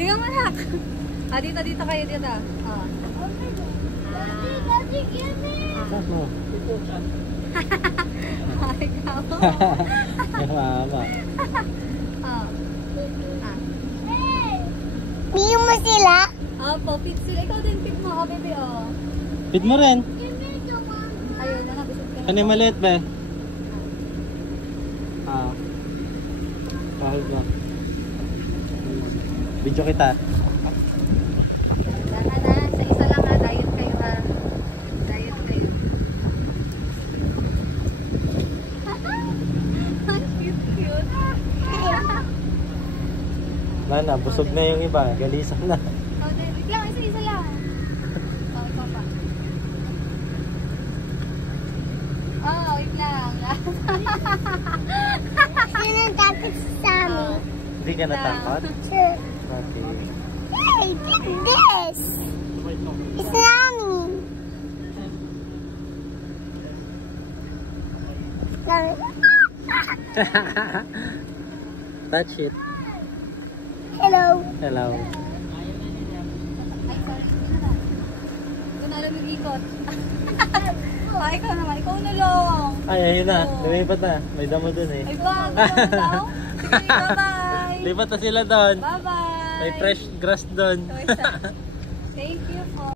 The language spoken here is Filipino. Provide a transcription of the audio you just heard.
Tingnan mo na. Dito kayo dito. Daddy, give me. Ikaw. Mama. Piyo mo sila? Opo, feed sila. Ikaw din, feed mo. Bebe, Feed mo rin. Ayun na, busog ka na. Ano yung maliit ba? Kahit ba? Video kita. Sa isa lang ha, diet kayo ha. Diet kayo. Cute. Lana, busog na yung iba. Galisan na. Wait lang, isa lang. Ikaw pa. Wait lang. Sino dapat sa amin? Hindi ka natakot? Sure. Okay. Hey, take this. It's Mommy. Touch it. Hello. Hello. Ay, sorry. Ikaw na alam yung ikot. Ikaw naman. Ikaw na lang. Ay, ayun na. Lumipat na. May damo dun eh. Ay, bago lang daw. Sige, bye-bye. Lipat na sila doon. Bye-bye. May fresh grass doon. Thank you po.